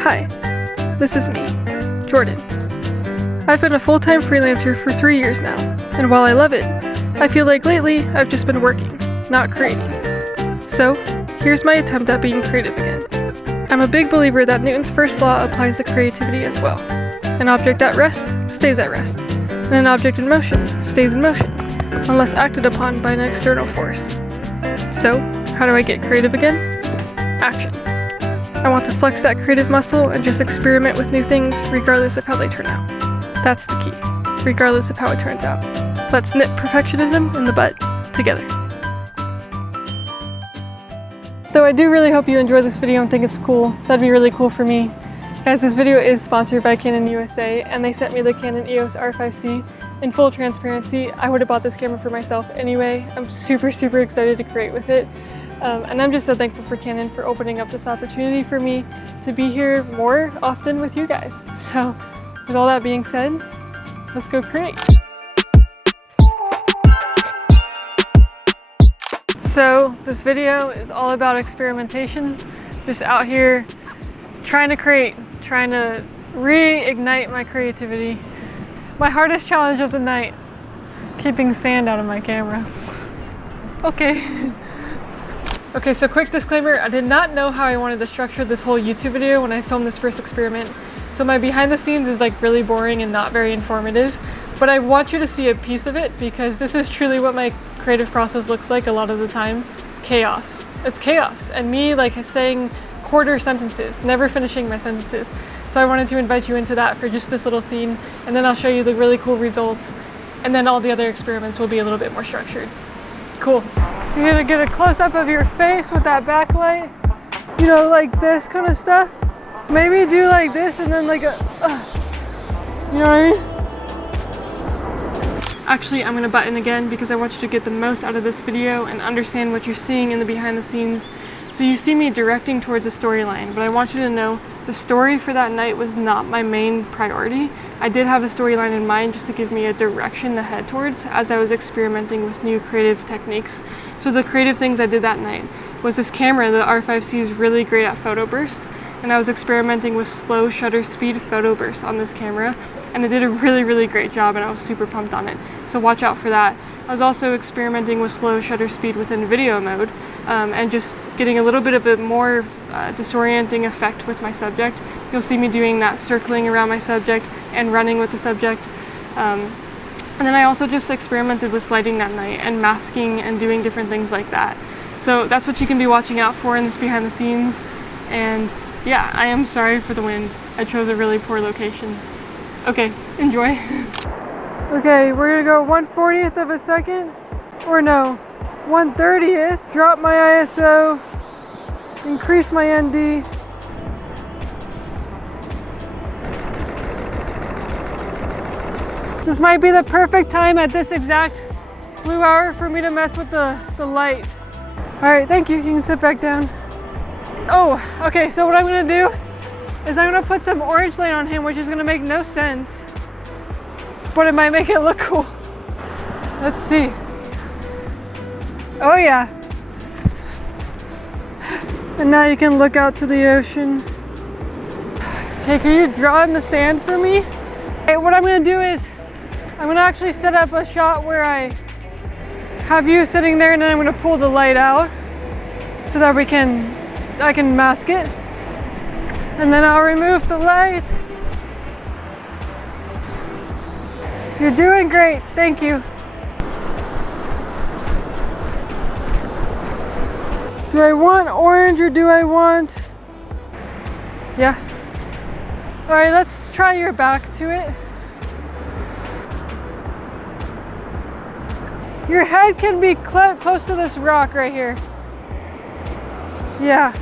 Hi, this is me, Jordan. I've been a full-time freelancer for 3 years now, and while I love it, I feel like lately I've just been working, not creating. So, here's my attempt at being creative again. I'm a big believer that Newton's first law applies to creativity as well. An object at rest stays at rest, and an object in motion stays in motion, unless acted upon by an external force. So, how do I get creative again? Action. I want to flex that creative muscle and just experiment with new things regardless of how they turn out. That's the key, regardless of how it turns out. Let's nip perfectionism in the bud together. Though I do really hope you enjoy this video and think it's cool. That'd be really cool for me. Guys, this video is sponsored by Canon USA, and they sent me the Canon EOS R5C. In full transparency, I would have bought this camera for myself anyway. I'm super excited to create with it. And I'm just so thankful for Canon for opening up this opportunity for me to be here more often with you guys. So with all that being said, let's go create. So this video is all about experimentation, just out here trying to create, trying to reignite my creativity. My hardest challenge of the night, keeping sand out of my camera. Okay, so quick disclaimer, I did not know how I wanted to structure this whole YouTube video when I filmed this first experiment. So my behind the scenes is like really boring and not very informative, but I want you to see a piece of it because this is truly what my creative process looks like a lot of the time. Chaos. It's chaos. And me like saying quarter sentences, never finishing my sentences. So I wanted to invite you into that for just this little scene, and then I'll show you the really cool results, and then all the other experiments will be a little bit more structured. Cool. You're gonna get a close-up of your face with that backlight, you know, like this kind of stuff. Maybe do like this and then like a, you know what I mean? Actually, I'm gonna button again because I want you to get the most out of this video and understand what you're seeing in the behind the scenes. So you see me directing towards a storyline, but I want you to know the story for that night was not my main priority. I did have a storyline in mind just to give me a direction to head towards as I was experimenting with new creative techniques. So the creative things I did that night was this camera, the R5C, is really great at photo bursts, and I was experimenting with slow shutter speed photo bursts on this camera, and it did a really great job, and I was super pumped on it. So watch out for that. I was also experimenting with slow shutter speed within video mode, and just getting a little bit of a more disorienting effect with my subject. You'll see me doing that circling around my subject and running with the subject. And then I also just experimented with lighting that night and masking and doing different things like that. So that's what you can be watching out for in this behind the scenes. And yeah, I am sorry for the wind. I chose a really poor location. Okay, enjoy. Okay, we're gonna go 1/40th of a second, or no, 1/30th. Drop my ISO, increase my ND. This might be the perfect time at this exact blue hour for me to mess with the light. All right, thank you. You can sit back down. Oh, okay, so what I'm gonna do is I'm gonna put some orange light on him, which is gonna make no sense, but it might make it look cool. Let's see. Oh yeah. And now you can look out to the ocean. Okay, can you draw in the sand for me? Okay, what I'm gonna do is I'm gonna actually set up a shot where I have you sitting there, and then I'm gonna pull the light out so that I can mask it. And then I'll remove the light. You're doing great, thank you. Do I want orange or do I want? Yeah. All right, let's try your back to it. Your head can be close to this rock right here. Yeah.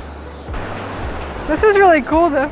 This is really cool though.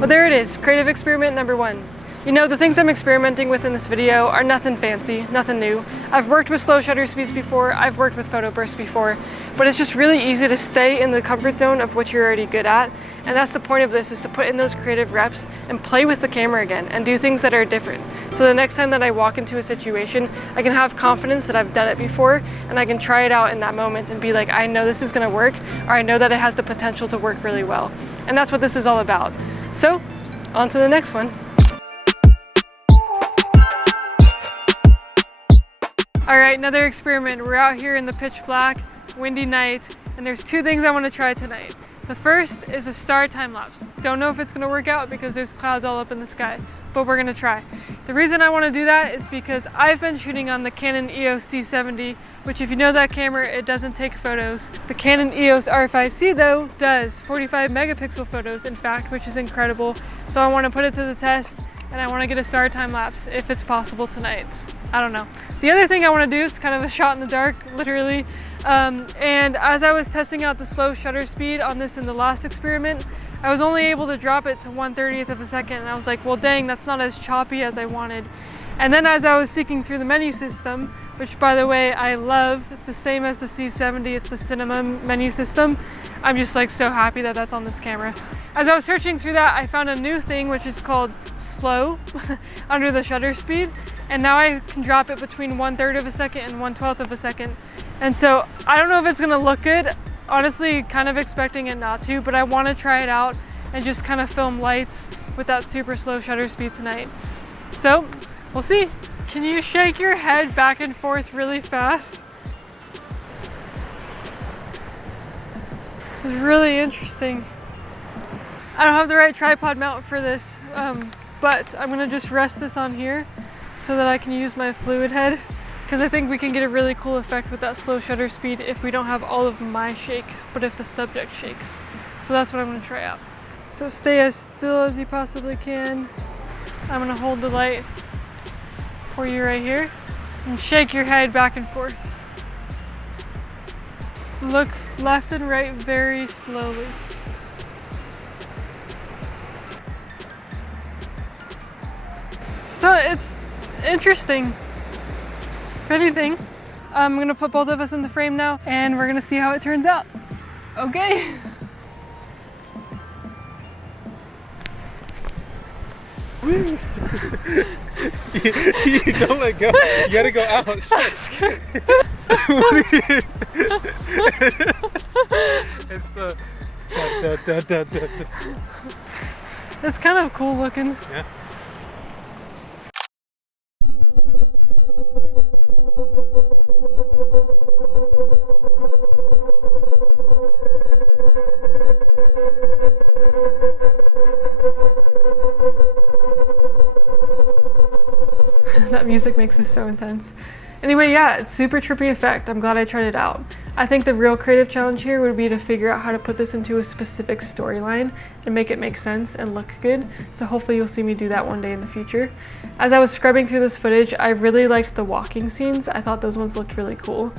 Well, there it is, creative experiment number 1. You know, the things I'm experimenting with in this video are nothing fancy, nothing new. I've worked with slow shutter speeds before, I've worked with photo bursts before, but it's just really easy to stay in the comfort zone of what you're already good at. And that's the point of this, is to put in those creative reps and play with the camera again and do things that are different. So the next time that I walk into a situation, I can have confidence that I've done it before and I can try it out in that moment and be like, I know this is gonna work, or I know that it has the potential to work really well. And that's what this is all about. So, on to the next one. All right, another experiment. We're out here in the pitch black, windy night, and there's 2 things I want to try tonight. The first is a star time lapse. Don't know if it's going to work out because there's clouds all up in the sky, but we're going to try. The reason I want to do that is because I've been shooting on the Canon EOS C70, which, if you know that camera, it doesn't take photos. The Canon EOS R5C though does 45 megapixel photos, in fact, which is incredible. So I want to put it to the test, and I want to get a star time lapse if it's possible tonight. I don't know. The other thing I want to do is kind of a shot in the dark, literally. And as I was testing out the slow shutter speed on this in the last experiment, I was only able to drop it to 1/30th of a second. And I was like, well, dang, that's not as choppy as I wanted. And then as I was seeking through the menu system, which by the way, I love, it's the same as the C70, it's the cinema menu system. I'm just like so happy that that's on this camera. As I was searching through that, I found a new thing which is called slow under the shutter speed. And now I can drop it between 1/3 of a second and 1/12th of a second. And so I don't know if it's gonna look good. Honestly, kind of expecting it not to, but I wanna try it out and just kind of film lights with that super slow shutter speed tonight. So we'll see. Can you shake your head back and forth really fast? It's really interesting. I don't have the right tripod mount for this, but I'm gonna just rest this on here so that I can use my fluid head, because I think we can get a really cool effect with that slow shutter speed if we don't have all of my shake, but if the subject shakes. So that's what I'm gonna try out. So stay as still as you possibly can. I'm gonna hold the light for you right here and shake your head back and forth. Look left and right very slowly. So it's interesting. If anything, I'm gonna put both of us in the frame now and we're gonna see how it turns out. Okay. you don't let go. You gotta go out. It's the da. It's kind of cool looking. Yeah. That music makes this so intense. Anyway, yeah, it's super trippy effect. I'm glad I tried it out. I think the real creative challenge here would be to figure out how to put this into a specific storyline and make it make sense and look good. So hopefully you'll see me do that one day in the future. As I was scrubbing through this footage, I really liked the walking scenes. I thought those ones looked really cool.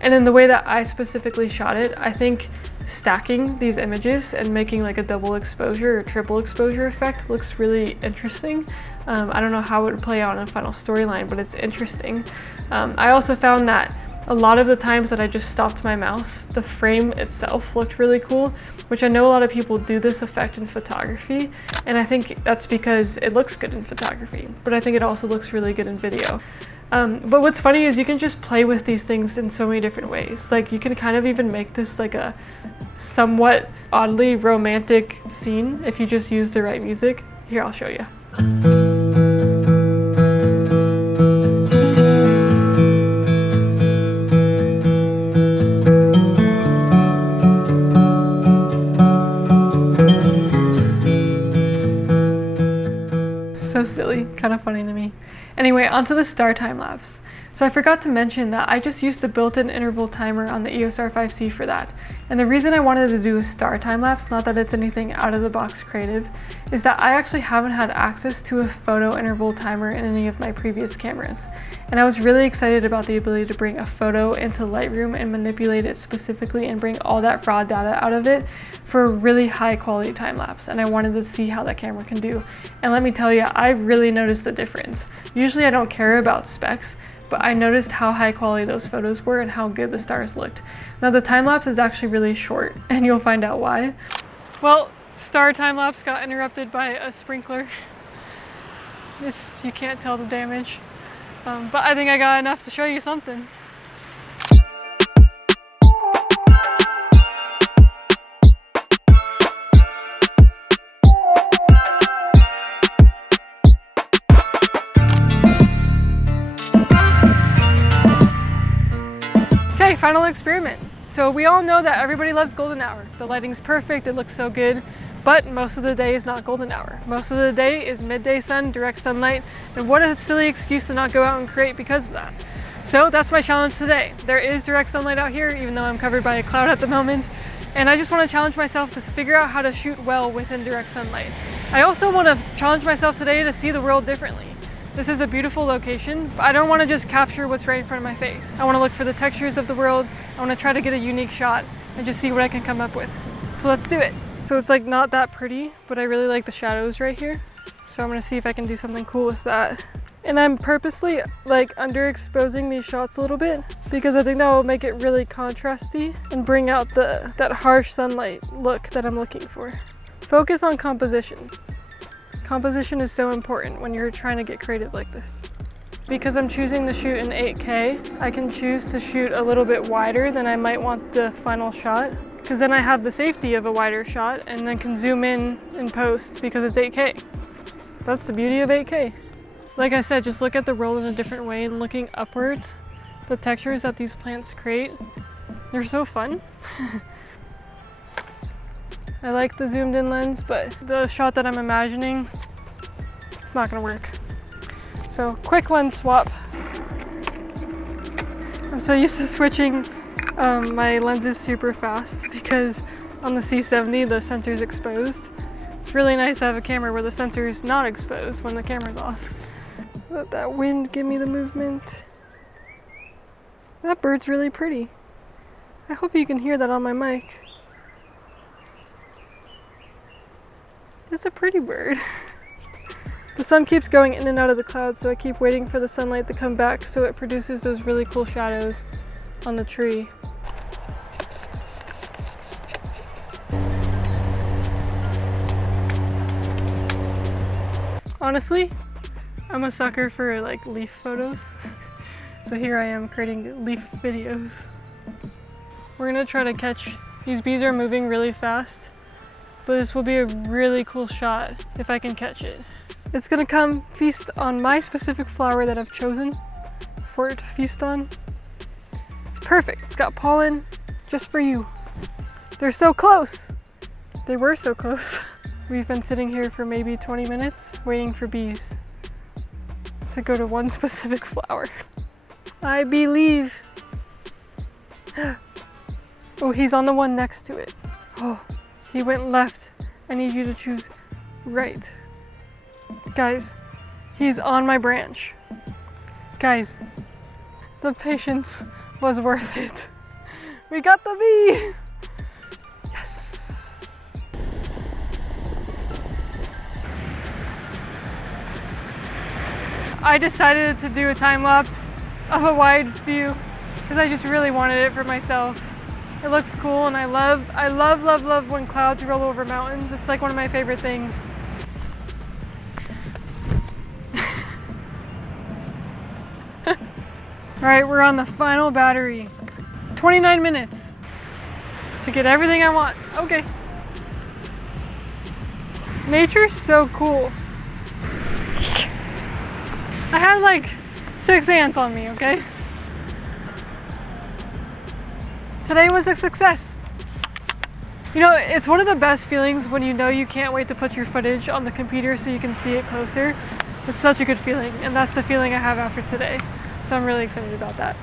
And in the way that I specifically shot it, I think stacking these images and making like a double exposure or triple exposure effect looks really interesting. I don't know how it would play out in a final storyline, but it's interesting. I also found that a lot of the times that I just stopped my mouse, the frame itself looked really cool, which I know a lot of people do this effect in photography, and I think that's because it looks good in photography, but I think it also looks really good in video. But what's funny is you can just play with these things in so many different ways. Like you can kind of even make this like a somewhat oddly romantic scene if you just use the right music. Here, I'll show you. so silly, kind of funny to me. Anyway, onto the star time lapse. So I forgot to mention that I just used the built-in interval timer on the EOS R5C for that. And the reason I wanted to do a star time lapse, not that it's anything out of the box creative, is that I actually haven't had access to a photo interval timer in any of my previous cameras. And I was really excited about the ability to bring a photo into Lightroom and manipulate it specifically and bring all that raw data out of it for a really high quality time lapse. And I wanted to see how that camera can do. And let me tell you, I really noticed the difference. Usually I don't care about specs, but I noticed how high quality those photos were and how good the stars looked. Now the time lapse is actually really short, and you'll find out why. Well, star time lapse got interrupted by a sprinkler, if you can't tell the damage. But I think I got enough to show you something. Okay, final experiment. So we all know that everybody loves golden hour. The lighting's perfect, it looks so good, but most of the day is not golden hour. Most of the day is midday sun, direct sunlight, and what a silly excuse to not go out and create because of that. So that's my challenge today. There is direct sunlight out here, even though I'm covered by a cloud at the moment, and I just want to challenge myself to figure out how to shoot well within direct sunlight. I also want to challenge myself today to see the world differently. This is a beautiful location, but I don't want to just capture what's right in front of my face. I want to look for the textures of the world. I want to try to get a unique shot and just see what I can come up with. So let's do it. So it's like not that pretty, but I really like the shadows right here. So I'm going to see if I can do something cool with that. And I'm purposely like underexposing these shots a little bit because I think that will make it really contrasty and bring out that harsh sunlight look that I'm looking for. Focus on composition. Composition is so important when you're trying to get creative like this. Because I'm choosing to shoot in 8K, I can choose to shoot a little bit wider than I might want the final shot, because then I have the safety of a wider shot and then can zoom in post because it's 8K. That's the beauty of 8K. Like I said, just look at the world in a different way and looking upwards, the textures that these plants create, they're so fun. I like the zoomed in lens, but the shot that I'm imagining, it's not gonna work. So quick lens swap. I'm so used to switching my lenses super fast because on the C70 the sensor is exposed. It's really nice to have a camera where the sensor is not exposed when the camera's off. Let that wind give me the movement. That bird's really pretty. I hope you can hear that on my mic. It's a pretty bird. The sun keeps going in and out of the clouds, so I keep waiting for the sunlight to come back so it produces those really cool shadows on the tree. Honestly, I'm a sucker for like leaf photos. So here I am creating leaf videos. We're gonna try to catch, these bees are moving really fast, but this will be a really cool shot if I can catch it. It's gonna come feast on my specific flower that I've chosen for it to feast on. It's perfect, it's got pollen just for you. They're so close. They were so close. We've been sitting here for maybe 20 minutes waiting for bees to go to one specific flower. I believe. Oh, he's on the one next to it. Oh, he went left. I need you to choose right. Guys, he's on my branch. Guys, the patience was worth it. We got the bee! Yes! I decided to do a time lapse of a wide view because I just really wanted it for myself. It looks cool and I love when clouds roll over mountains. It's like one of my favorite things. All right, we're on the final battery. 29 minutes to get everything I want. Okay. Nature's so cool. I had like 6 ants on me, okay? Today was a success. You know, it's one of the best feelings when you know you can't wait to put your footage on the computer so you can see it closer. It's such a good feeling, and that's the feeling I have after today. So I'm really excited about that.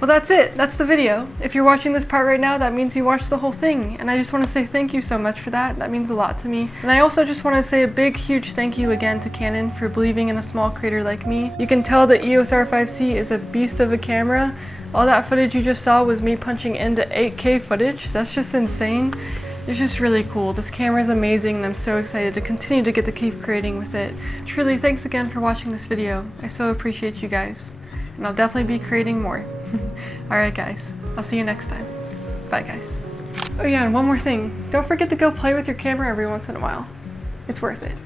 Well, that's it. That's the video. If you're watching this part right now, that means you watched the whole thing. And I just want to say thank you so much for that. That means a lot to me. And I also just want to say a big, huge thank you again to Canon for believing in a small creator like me. You can tell the EOS R5C is a beast of a camera. All that footage you just saw was me punching into 8K footage. That's just insane. It's just really cool. This camera is amazing and I'm so excited to continue to get to keep creating with it. Truly, thanks again for watching this video. I so appreciate you guys. And I'll definitely be creating more. Alright guys, I'll see you next time. Bye guys. Oh yeah, and one more thing. Don't forget to go play with your camera every once in a while. It's worth it.